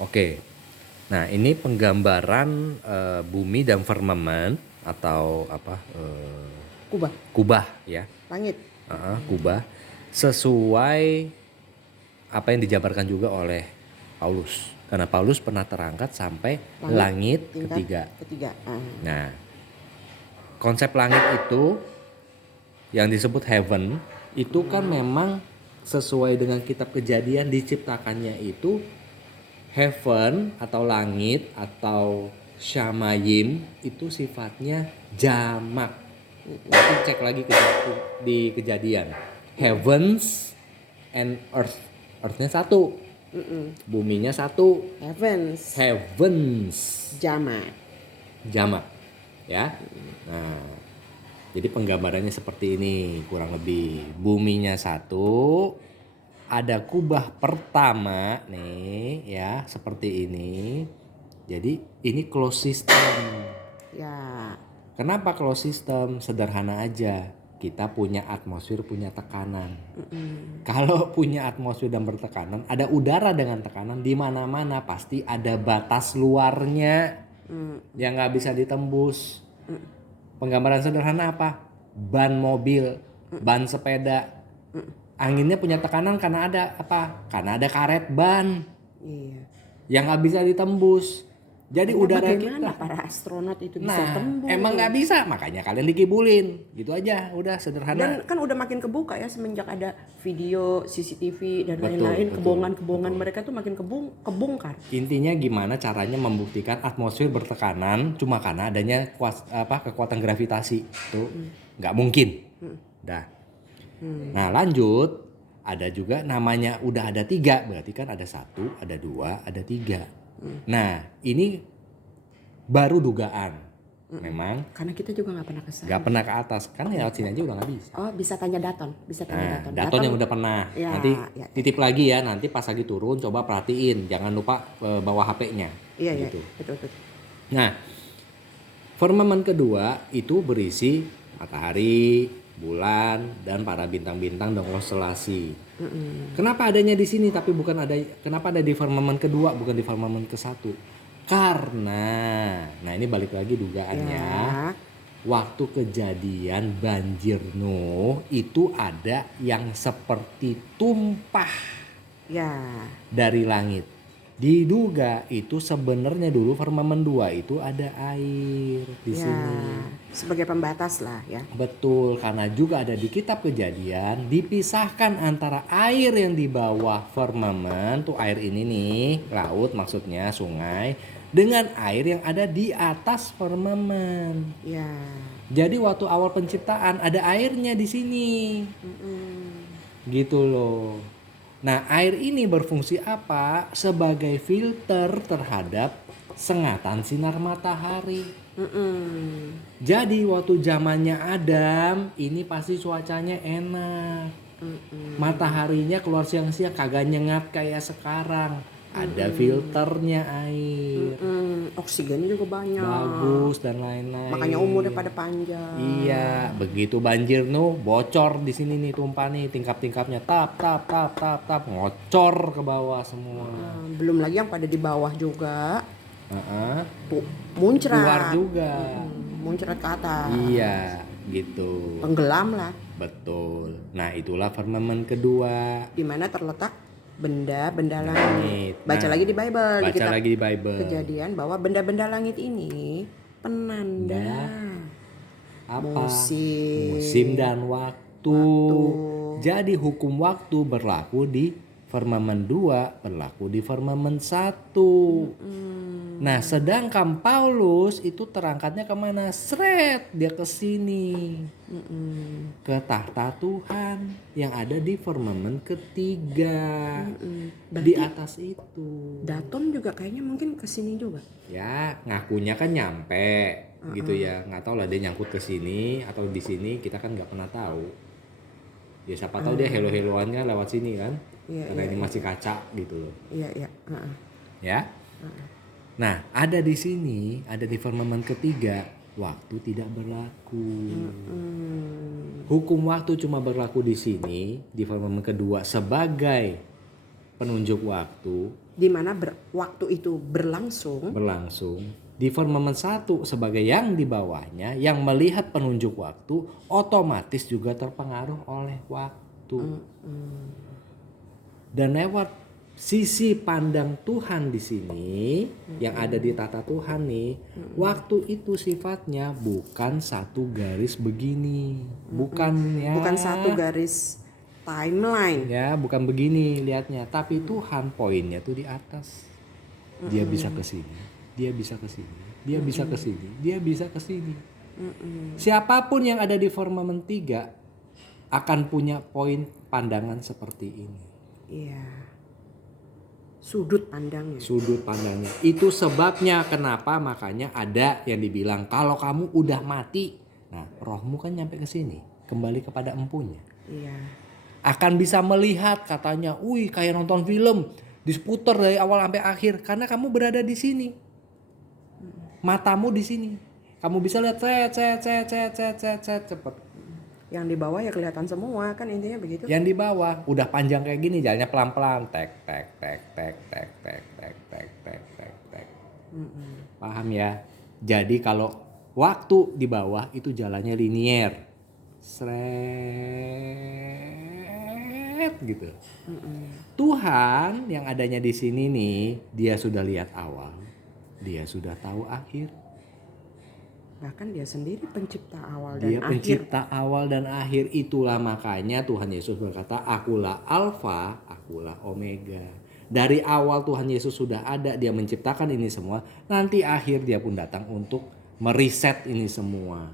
Oke. Nah, ini penggambaran bumi dan firmament atau apa? Kubah, Kubah ya. langit. Kubah sesuai apa yang dijabarkan juga oleh Paulus. Karena Paulus pernah terangkat sampai langit tingkat ketiga. ketiga. Nah, konsep langit itu yang disebut heaven itu kan memang sesuai dengan kitab Kejadian diciptakannya itu heaven atau langit atau syamayim itu sifatnya jamak. Nanti cek lagi di Kejadian. Heavens and earth. Earthnya satu, buminya satu. Heavens jamak ya. Nah, jadi penggambarannya seperti ini kurang lebih. Buminya satu, ada kubah pertama nih ya seperti ini. Jadi ini closed system. Ya. Kenapa closed system? Sederhana aja. Kita punya atmosfer, punya tekanan. Kalau punya atmosfer dan bertekanan, ada udara dengan tekanan di mana-mana pasti ada batas luarnya yang nggak bisa ditembus. Penggambaran sederhana apa? Ban mobil, ban sepeda, anginnya punya tekanan karena ada apa? Karena ada karet ban. Iya. Yang nggak bisa ditembus. Jadi udara bagaimana kita. para astronot itu bisa tembus? Emang nggak bisa, makanya kalian dikibulin. Gitu aja, udah sederhana. Dan kan udah makin kebuka ya semenjak ada video CCTV dan Betul, lain-lain, betul, kebohongan-kebohongan mereka tuh makin kebongkar. Intinya gimana caranya membuktikan atmosfer bertekanan cuma karena adanya kekuatan gravitasi itu nggak mungkin. Dah. Nah lanjut, ada juga namanya udah ada 3, berarti kan ada 1, ada 2, ada 3. Nah ini baru dugaan. Memang Karena kita juga nggak pernah kesana. nggak pernah ke atas, kan lewat sini aja udah nggak bisa. Oh, bisa tanya Daton, Daton yang udah pernah. Ya, Nanti ya. titip lagi ya, nanti pas lagi turun coba perhatiin, jangan lupa bawa HP-nya. Iya, gitu. betul. Nah, firmament kedua itu berisi matahari, bulan, dan para bintang-bintang dan konstelasi. Kenapa adanya di sini tapi kenapa ada di firmament kedua bukan di firmament ke-1? Karena, nah ini balik lagi dugaannya. Ya. Waktu kejadian banjir Nuh itu ada yang seperti tumpah dari langit. Diduga itu sebenarnya dulu firmament 2 itu ada air di sini. Sebagai pembatas lah ya. Betul, karena juga ada di kitab Kejadian dipisahkan antara air yang di bawah firmament, tuh air ini nih, laut maksudnya sungai, dengan air yang ada di atas firmament. Ya. Jadi waktu awal penciptaan ada airnya di sini. Gitu loh. Nah, air ini berfungsi apa? Sebagai filter terhadap sengatan sinar matahari. Jadi waktu zamannya Adam, ini pasti cuacanya enak. Mataharinya keluar siang-siang kagak nyengat kayak sekarang. Ada filternya air. Oksigen juga banyak. Bagus dan lain-lain. Makanya umurnya pada panjang. Iya, begitu banjir Nuh bocor di sini nih tumpah nih tingkap-tingkapnya tap ngocor ke bawah semua. Belum lagi yang pada di bawah juga. Keluar Muncrat juga. Muncrat ke atas. Iya, gitu. Tenggelam lah. Betul. Nah, itulah firmament kedua. Di mana terletak benda-benda langit. Baca lagi di Bible. Baca lagi di Bible. Kejadian bahwa benda-benda langit ini penanda apa? Musim dan waktu. Jadi hukum waktu berlaku di firmament 2, berlaku di firmament 1. Nah, sedangkan Paulus itu terangkatnya kemana? Dia ke sini. Ke tahta Tuhan yang ada di firmament ketiga. Di atas itu. Daton juga kayaknya mungkin ke sini juga. Ya, ngakunya kan nyampe gitu ya. Nggak tahu lah dia nyangkut ke sini atau di sini, kita kan nggak pernah tahu. Ya siapa tahu dia helo-heloannya lewat sini kan. Karena ini masih kaca gitu loh. Iya. Ya. Nah, ada di sini, ada di firmament ketiga, waktu tidak berlaku. Hukum waktu cuma berlaku di sini, di firmament kedua sebagai penunjuk waktu di mana waktu itu berlangsung. Di firmament 1 sebagai yang di bawahnya yang melihat penunjuk waktu otomatis juga terpengaruh oleh waktu. Dan lewat sisi pandang Tuhan di sini yang ada di tata Tuhan nih, waktu itu sifatnya bukan satu garis begini, bukan satu garis timeline. Ya, bukan begini lihatnya, tapi Tuhan poinnya tuh di atas. Dia bisa ke sini, dia bisa ke sini, dia bisa ke sini, dia bisa ke sini. Siapapun yang ada di firmament 3 akan punya poin pandangan seperti ini. Iya. Sudut pandangnya. Itu sebabnya kenapa makanya ada yang dibilang kalau kamu udah mati, nah rohmu kan nyampe ke sini, kembali kepada empunya. Iya. Akan bisa melihat katanya, wih kayak nonton film, diputer dari awal sampai akhir karena kamu berada di sini. Matamu di sini. Kamu bisa lihat cepet. Yang di bawah ya kelihatan semua, kan intinya begitu. Yang di bawah udah panjang kayak gini, jalannya pelan-pelan, tek. Paham ya? Jadi kalau waktu di bawah itu jalannya linier. Sret gitu. Tuhan yang adanya di sini nih, dia sudah lihat awal, dia sudah tahu akhir. Bahkan dia sendiri pencipta awal dan Dia akhir. pencipta awal dan akhir. Itulah makanya Tuhan Yesus berkata, akulah Alfa, akulah Omega. Dari awal Tuhan Yesus sudah ada, dia menciptakan ini semua. Nanti akhir dia pun datang untuk meriset ini semua.